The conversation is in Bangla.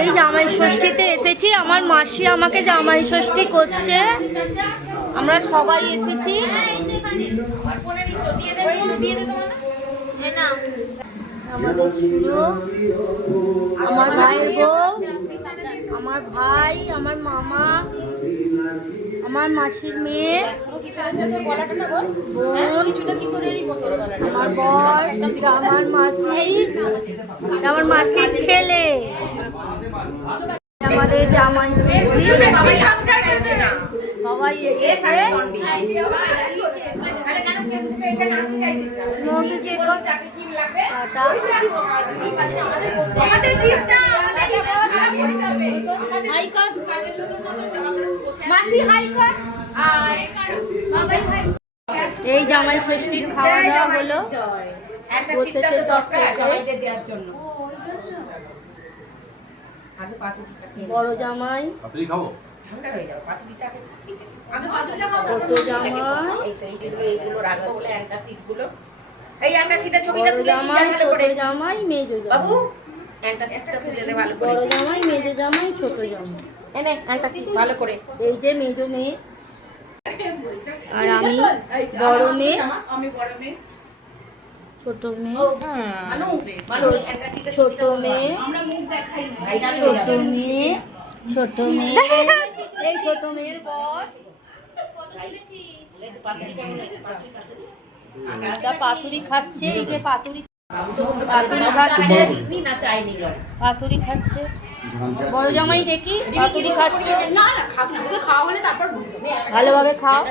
এই জামাই ষষ্ঠীতে এসেছি, আমার মাসি আমাকে জামাই ষষ্ঠী করছে, আমরা সবাই এসেছি। আমাদের শুরু, আমার ভাইয়ের বউ, আমার ভাই, আমার মামা, আমার মাসির মেয়ে, আমার বর, আমার মাসি, আমার মাসির ছেলে, আমাদের জামাই ষষ্ঠী সবাই এসেছে। এই জামাই ষষ্ঠীর খাওয়া দাওয়া হলো, বসেছে দেওয়ার জন্য। বড় জামাই, ছোট জামাই, ছোট জামাই, মেজো জামাই, বড় জামাই, মেজো জামাই, ছোট জামাই, এই যে মেজো মেয়ে আর আমি বড় মেয়ে, ছোট মেয়ে, ছোট মেয়ে, ছোট মেয়ে, ছোট মেয়ে, এই ছোট মেয়ের বর পাতুরি খাচ্ছে, এই যে পাতুরি খাচ্ছে, পাতুরি খাচ্ছে। বড় জামাই দেখি পাতুরি খাচ্ছে, ভালোভাবে খাও।